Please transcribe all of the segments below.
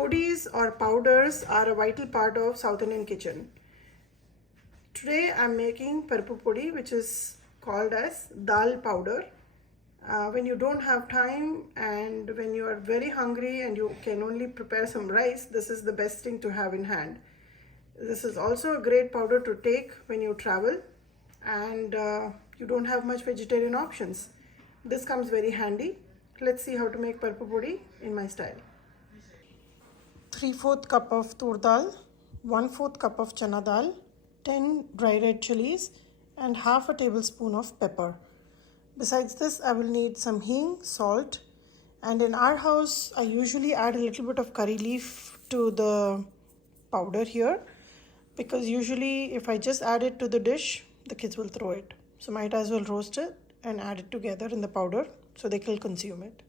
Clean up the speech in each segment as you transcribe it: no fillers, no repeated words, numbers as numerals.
Podis or powders are a vital part of South Indian kitchen. Today I'm making Parrupu Podi, which is called as dal powder. When you don't have time and when you are very hungry and you can only prepare some rice, this is the best thing to have in hand. This is also a great powder to take when you travel and you don't have much vegetarian options. This comes very handy. Let's see how to make Parrupu Podi in my style. 3/4 cup of Toor dal, 1/4 cup of Chana dal, 10 dry red chilies and half a tablespoon of pepper. Besides this, I will need some hing, salt, and in our house I usually add a little bit of curry leaf to the powder here because usually if I just add it to the dish, the kids will throw it. So might as well roast it and add it together in the powder so they can consume it.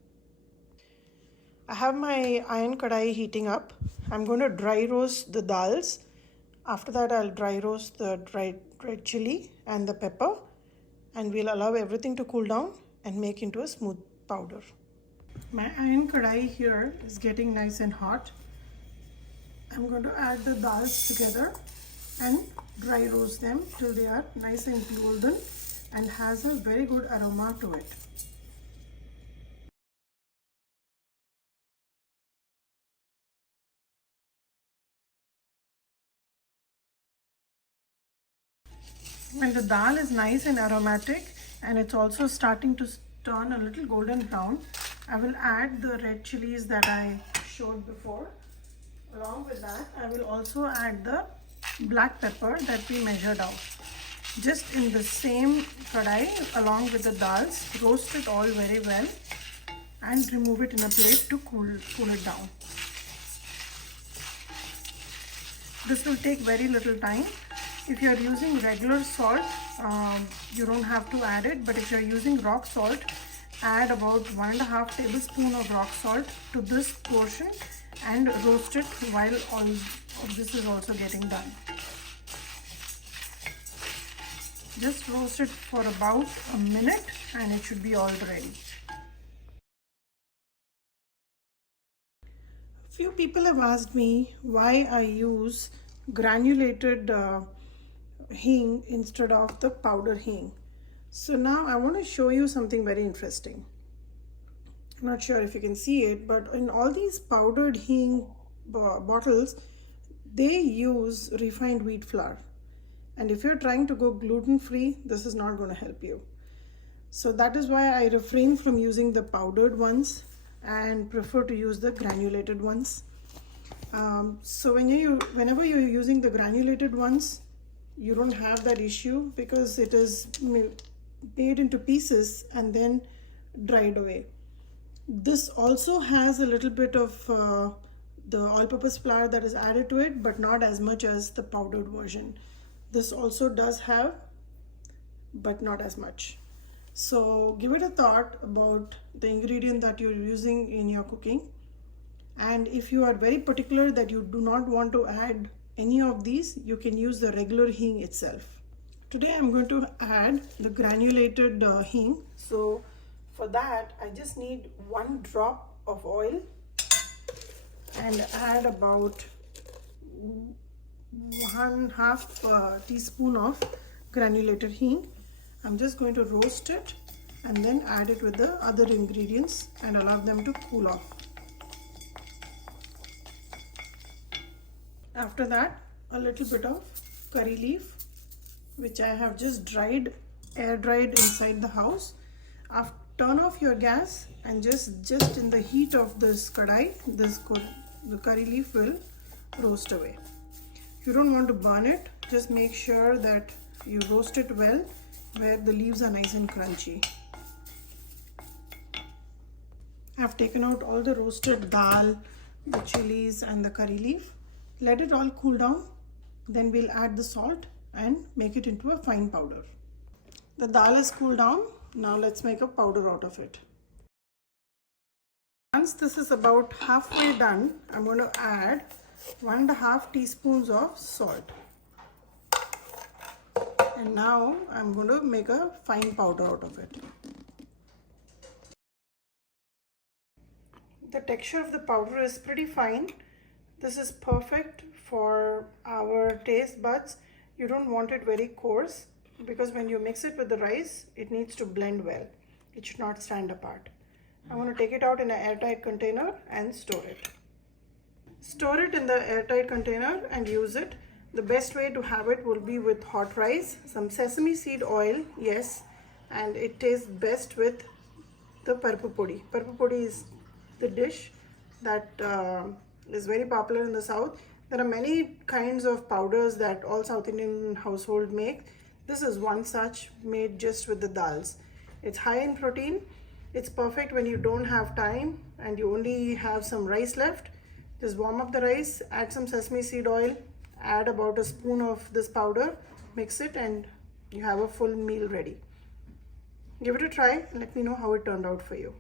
I have my iron kadai heating up. I'm going to dry roast the dals. After that, I'll dry roast the dried red chili and the pepper, and we'll allow everything to cool down and make into a smooth powder. My iron kadai here is getting nice and hot. I'm going to add the dals together and dry roast them till they are nice and golden and has a very good aroma to it. When the dal is nice and aromatic and it's also starting to turn a little golden brown, I will add the red chilies that I showed before. Along with that, I will also add the black pepper that we measured out. Just in the same kadai along with the dals, roast it all very well and remove it in a plate to cool it down. This will take very little time. If you are using regular salt, you don't have to add it, but if you are using rock salt, add about 1.5 tablespoons of rock salt to this portion and roast it while all of this is also getting done. Just roast it for about a minute and it should be all ready. Few people have asked me why I use granulated hing instead of the powder hing. So now I want to show you something very interesting. I'm not sure if you can see it, but in all these powdered hing bottles, they use refined wheat flour. And if you're trying to go gluten-free, this is not going to help you. So that is why I refrain from using the powdered ones and prefer to use the granulated ones. So whenever you're using the granulated ones, you don't have that issue because it is made into pieces and then dried away. This also has a little bit of the all-purpose flour that is added to it, but not as much as the powdered version. This also does have, but not as much. So give it a thought about the ingredient that you're using in your cooking. And if you are very particular that you do not want to add any of these, you can use the regular hing itself. Today I'm going to add the granulated hing. So for that, I just need 1 drop of oil and add about 1/2 teaspoon of granulated hing. I'm just going to roast it and then add it with the other ingredients and allow them to cool off. After that, a little bit of curry leaf, which I have just air dried inside the house. Turn off your gas and just in the heat of this kadai, the curry leaf will roast away. You don't want to burn it, just make sure that you roast it well where the leaves are nice and crunchy. I've taken out all the roasted dal, the chilies and the curry leaf. Let it all cool down, then we'll add the salt and make it into a fine powder. The dal is cooled down. Now let's make a powder out of it. Once this is about halfway done, I'm going to add 1.5 teaspoons of salt. And now I'm going to make a fine powder out of it. The texture of the powder is pretty fine. This is perfect for our taste buds. You don't want it very coarse because when you mix it with the rice, it needs to blend well. It should not stand apart. I'm going to take it out in an airtight container and store it. Store it in the airtight container and use it. The best way to have it will be with hot rice, some sesame seed oil, yes, and it tastes best with the Parrupu Podi. Parrupu Podi is the dish that is very popular in the south. There are many kinds of powders that all South Indian household make. This is one such made just with the dals. It's high in protein. It's perfect when you don't have time and you only have some rice left. Just warm up the rice, add some sesame seed oil, add about a spoon of this powder, mix it, and you have a full meal ready. Give it a try and let me know how it turned out for you.